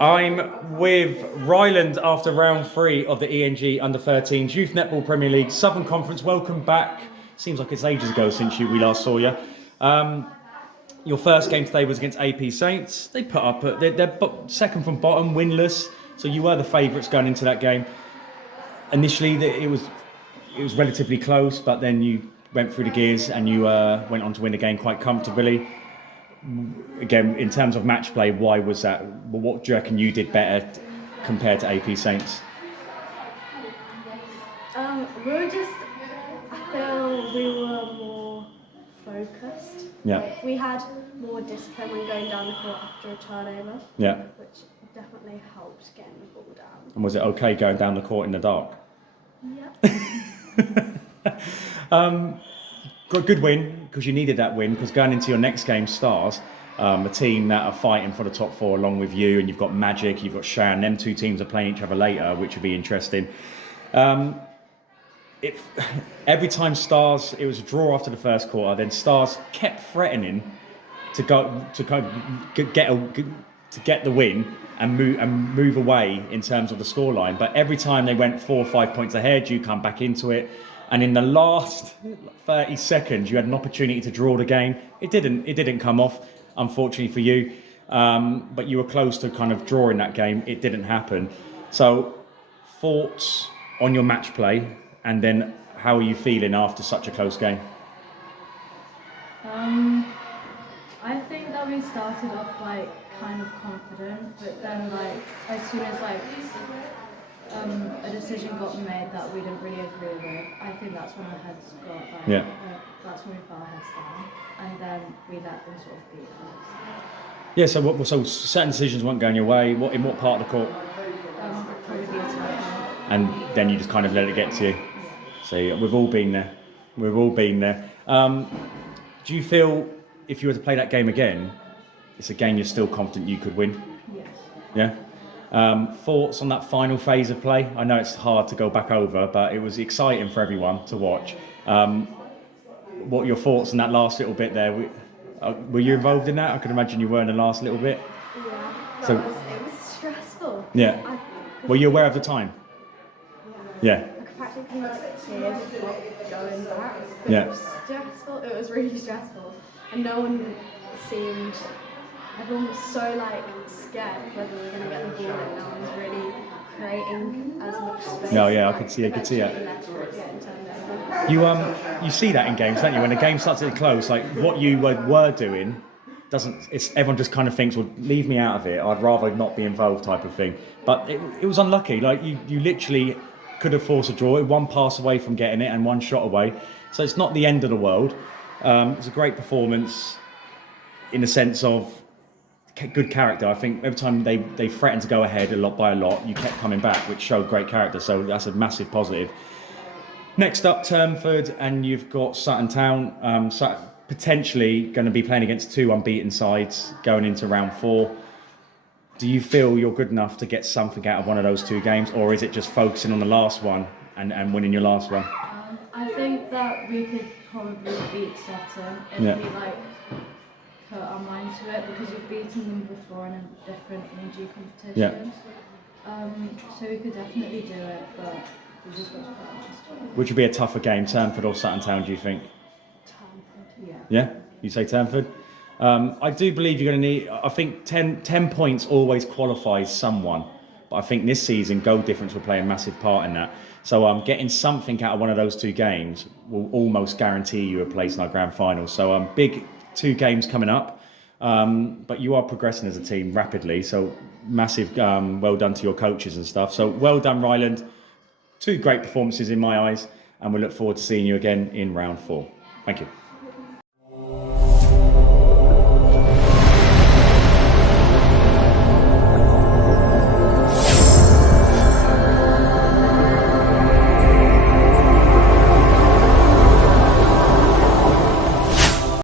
I'm with Ryland after round 3 of the ENG Under-13s Youth Netball Premier League Southern Conference. Welcome back. Seems like it's ages ago since we last saw you. Your first game today was against AP Saints. They put up, they're second from bottom, winless. So you were the favourites going into that game. Initially, it was relatively close, but then you went through the gears and you went on to win the game quite comfortably. Again, in terms of match play, why was that? What do you reckon you did better compared to AP Saints? I feel we were more focused. Yeah. Like, we had more discipline when going down the court after a turnover. Yeah. Which definitely helped getting the ball down. And was it okay going down the court in the dark? Yeah. Good win, because you needed that win, because going into your next game, Starz, a team that are fighting for the top 4 along with you, and you've got Magic, you've got Sharon, them two teams are playing each other later, which will be interesting. Every time Starz, it was a draw after the first quarter, then Starz kept threatening to get the win and move away in terms of the scoreline. But every time they went 4 or 5 points ahead, you come back into it. And in the last 30 seconds, you had an opportunity to draw the game. It didn't come off, unfortunately for you. But you were close to kind of drawing that game. It didn't happen. So, thoughts on your match play, and then how are you feeling after such a close game? I think that we started off kind of confident, but then as soon as a decision got made that we didn't really agree with, I think that's when our heads got that's when we put our heads down, and then we let them sort of beat us. Yeah. So certain decisions weren't going your way. In what part of the court? Probably the attack. And then you just kind of let it get to you. Yeah. So we've all been there. Do you feel if you were to play that game again, it's a game you're still confident you could win? Yes. Yeah. Thoughts on that final phase of play? I know it's hard to go back over, but it was exciting for everyone to watch. What are your thoughts on that last little bit there? Were you involved in that? I can imagine you were in the last little bit. Yeah. So it was stressful. Yeah. Were you aware of the time? Yeah. I could practically hear the clock going back. Yeah. It was stressful. It was really stressful, and no one seemed. Everyone was so scared whether we were going to get the ball in. No one was really creating as much space. No, yeah, I could see it. You see that in games, don't you? When the game starts to get close, what you were doing everyone just kind of thinks, well, leave me out of it. I'd rather not be involved, type of thing. But it was unlucky. You literally could have forced a draw. One pass away from getting it and one shot away. So it's not the end of the world. It's a great performance in the sense of good character. I think every time they threatened to go ahead by a lot, you kept coming back, which showed great character. So that's a massive positive. Next up, Turnford, and you've got Sutton Town. Potentially going to be playing against 2 unbeaten sides going into round 4. Do you feel you're good enough to get something out of one of those 2 games, or is it just focusing on the last one and winning your last one? I think that we could probably beat Sutton if we put our mind to it, because we've beaten them before in different ENG competitions. So we could definitely do it, but we just got to put our minds to it. Which would be a tougher game, Turnford or Sutton Town, do you think? Yeah. Yeah? You say Turnford? I do believe you're going to need, I think 10 points always qualifies someone. But I think this season, goal difference will play a massive part in that. So getting something out of one of those 2 games will almost guarantee you a place in our grand final. So big 2 games coming up. But you are progressing as a team rapidly. So massive well done to your coaches and stuff. So well done, Ryland. 2 great performances in my eyes. And we look forward to seeing you again in round 4. Thank you.